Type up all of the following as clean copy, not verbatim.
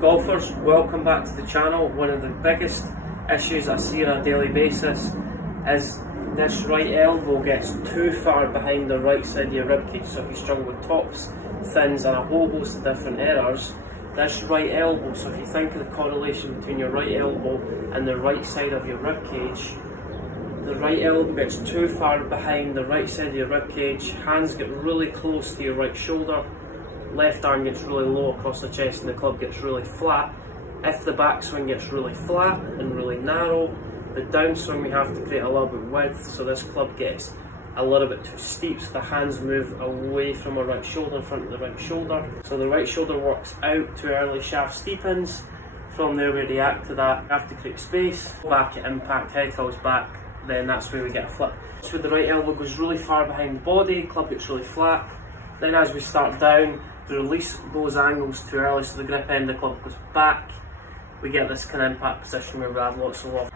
Golfers, welcome back to the channel. One of the biggest issues I see on a daily basis is this right elbow gets too far behind the right side of your ribcage. So if you struggle with tops, thins and a whole host of different errors, this right elbow, so if you think of the correlation between your right elbow and the right side of your ribcage, the right elbow gets too far behind the right side of your ribcage, hands get really close to your right shoulder, left arm gets really low across the chest and the club gets really flat. If the backswing gets really flat and really narrow, the downswing we have to create a little bit of width, so this club gets a little bit too steep, so the hands move away from our right shoulder in front of the right shoulder. So the right shoulder works out to early shaft steepens. From there we react to that, we have to create space, back at impact, head falls back, then that's where we get a flip. So the right elbow goes really far behind the body, club gets really flat. Then as we start down, to release those angles too early, so the grip end of the club goes back, we get this kind of impact position where we add lots of loft.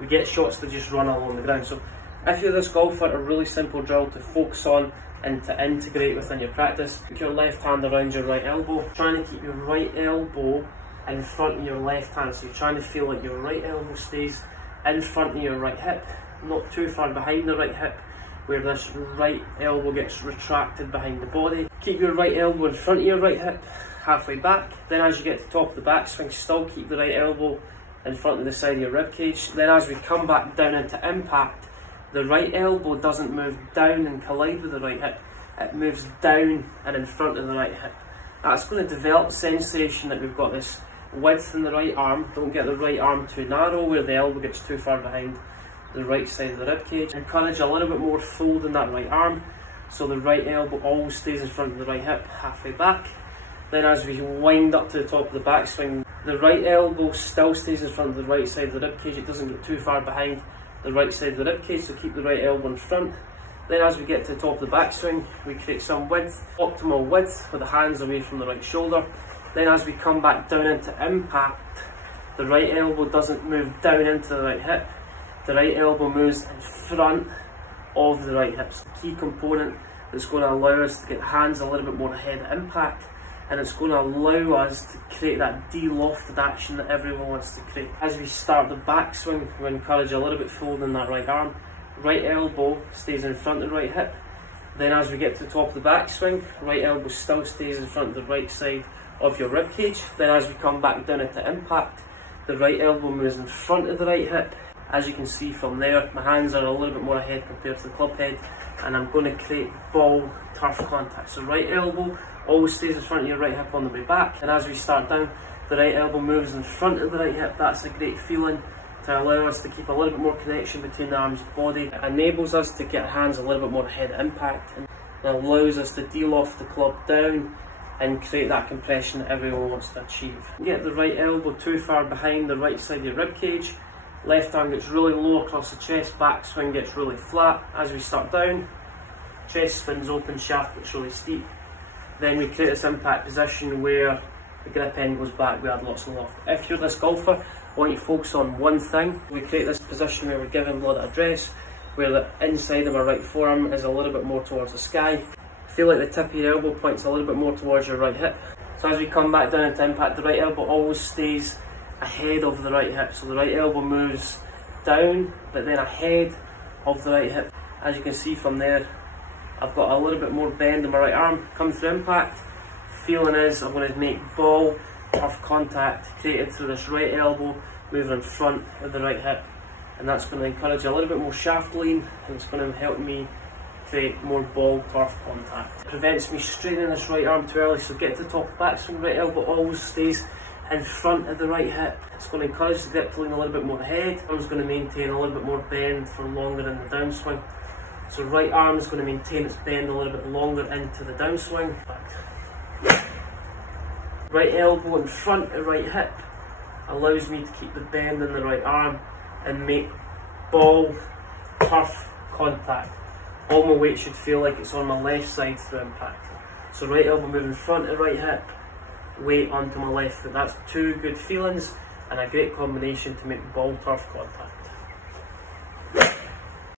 We get shots that just run along the ground. So if you're this golfer, a really simple drill to focus on and to integrate within your practice. Put your left hand around your right elbow, trying to keep your right elbow in front of your left hand. So you're trying to feel like your right elbow stays in front of your right hip, not too far behind the right hip, where this right elbow gets retracted behind the body. Keep your right elbow in front of your right hip, halfway back. Then as you get to the top of the backswing, still keep the right elbow in front of the side of your ribcage. Then as we come back down into impact, the right elbow doesn't move down and collide with the right hip, it moves down and in front of the right hip. That's going to develop sensation that we've got this width in the right arm. Don't get the right arm too narrow where the elbow gets too far behind the right side of the ribcage. Encourage a little bit more fold in that right arm, so the right elbow always stays in front of the right hip, halfway back. Then as we wind up to the top of the backswing, the right elbow still stays in front of the right side of the ribcage, it doesn't get too far behind the right side of the ribcage, so keep the right elbow in front. Then as we get to the top of the backswing, we create some width, optimal width, with the hands away from the right shoulder. Then as we come back down into impact, the right elbow doesn't move down into the right hip, the right elbow moves in front of the right hip. It's a key component that's going to allow us to get hands a little bit more ahead of impact, and it's going to allow us to create that de-lofted action that everyone wants to create. As we start the backswing, we encourage a little bit fold in that right arm. Right elbow stays in front of the right hip. Then as we get to the top of the backswing, right elbow still stays in front of the right side of your ribcage. Then as we come back down into impact, the right elbow moves in front of the right hip. As you can see from there, my hands are a little bit more ahead compared to the club head, and I'm going to create ball turf contact. So right elbow always stays in front of your right hip on the way back, and as we start down, the right elbow moves in front of the right hip. That's a great feeling to allow us to keep a little bit more connection between the arms and body. It enables us to get our hands a little bit more ahead of impact, and it allows us to de-loft the club down and create that compression that everyone wants to achieve. Get the right elbow too far behind the right side of your ribcage. Left arm gets really low across the chest, backswing gets really flat. As we start down, chest spins open, shaft gets really steep. Then we create this impact position where the grip end goes back, we add lots of loft. If you're this golfer, I want you to focus on one thing. We create this position where we're giving a lot of address, where the inside of our right forearm is a little bit more towards the sky. Feel like the tip of your elbow points a little bit more towards your right hip. So as we come back down into impact, the right elbow always stays ahead of the right hip, so the right elbow moves down but then ahead of the right hip. As you can see from there, I've got a little bit more bend in my right arm. Come through impact, feeling is I'm going to make ball turf contact created through this right elbow moving in front of the right hip, and that's going to encourage a little bit more shaft lean, and it's going to help me create more ball turf contact. It prevents me straining this right arm too early, so get to the top of the backswing, right elbow always stays in front of the right hip. It's going to encourage the grip to lean a little bit more ahead. Arm's going to maintain a little bit more bend for longer in the downswing. So right arm is going to maintain its bend a little bit longer into the downswing. Right elbow in front of right hip allows me to keep the bend in the right arm and make ball turf contact. All my weight should feel like it's on my left side through impact. So right elbow move in front of right hip, weight onto my left foot. That's two good feelings and a great combination to make ball turf contact.